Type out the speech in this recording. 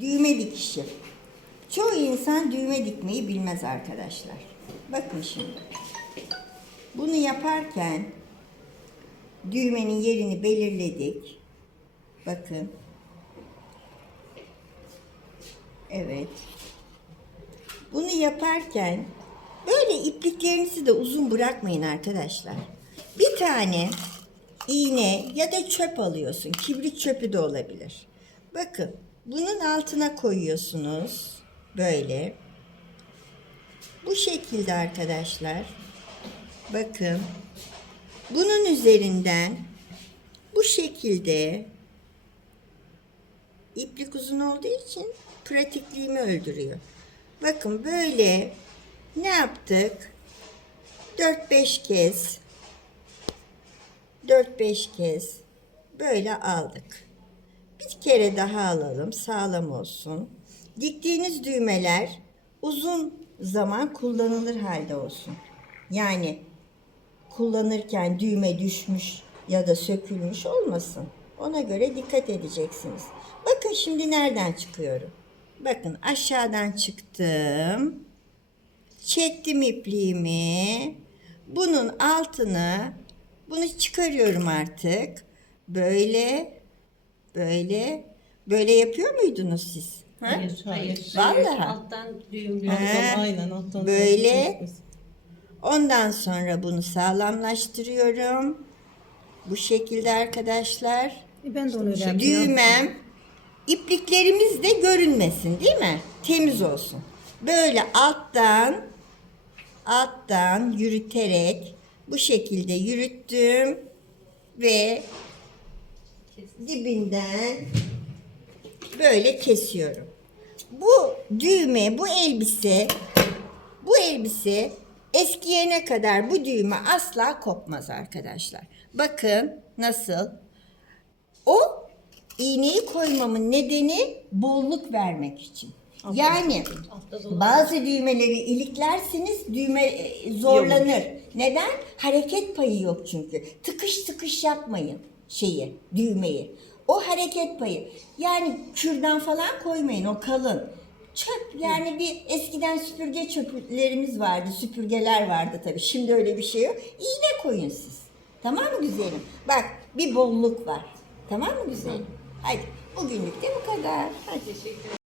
Düğme dikişi. Çoğu insan düğme dikmeyi bilmez arkadaşlar. Bakın şimdi. Bunu yaparken düğmenin yerini belirledik. Bakın. Evet. Bunu yaparken böyle ipliklerinizi de uzun bırakmayın arkadaşlar. Bir tane iğne ya da çöp alıyorsun. Kibrit çöpü de olabilir. Bakın bunun altına koyuyorsunuz. Böyle. Bu şekilde arkadaşlar. Bakın. Bunun üzerinden bu şekilde iplik uzun olduğu için pratikliğimi öldürüyor. Bakın böyle ne yaptık? 4-5 kez 4-5 kez böyle aldık. Bir kere daha alalım sağlam olsun. Diktiğiniz düğmeler uzun zaman kullanılır halde olsun. Yani kullanırken düğme düşmüş ya da sökülmüş olmasın. Ona göre dikkat edeceksiniz. Bakın şimdi nereden çıkıyorum? Bakın aşağıdan çıktım. Çektim ipliğimi. Bunun altını bunu çıkarıyorum artık. Böyle böyle böyle yapıyor muydunuz siz? Ha? Hayır, hayır. Vallahi. Alttan düğümlü. He. Alttan, aynen alttan. Böyle. Ondan sonra bunu sağlamlaştırıyorum. Bu şekilde arkadaşlar. E, Ben de onu öyle yapıyorum. Düğmem ipliklerimiz de görünmesin değil mi? Temiz olsun. Böyle alttan alttan yürüterek bu şekilde yürüttüm ve dibinden böyle kesiyorum. Bu düğme, bu elbise, bu elbise eskiyene kadar bu düğme asla kopmaz arkadaşlar. Bakın nasıl? O iğneyi koymamın nedeni bolluk vermek için. Yani bazı düğmeleri iliklersiniz düğme e, zorlanır. Neden? Hareket payı yok çünkü. Tıkış tıkış yapmayın şeyi, düğmeyi. O hareket payı. Yani kürdan falan koymayın o kalın. Çöp yani bir eskiden süpürge çöplerimiz vardı, süpürgeler vardı tabii. Şimdi öyle bir şey yok. İğne koyun siz. Tamam mı güzelim? Bak bir bolluk var. Tamam mı güzelim? Hadi bugünlük de bu kadar. Hadi. Teşekkür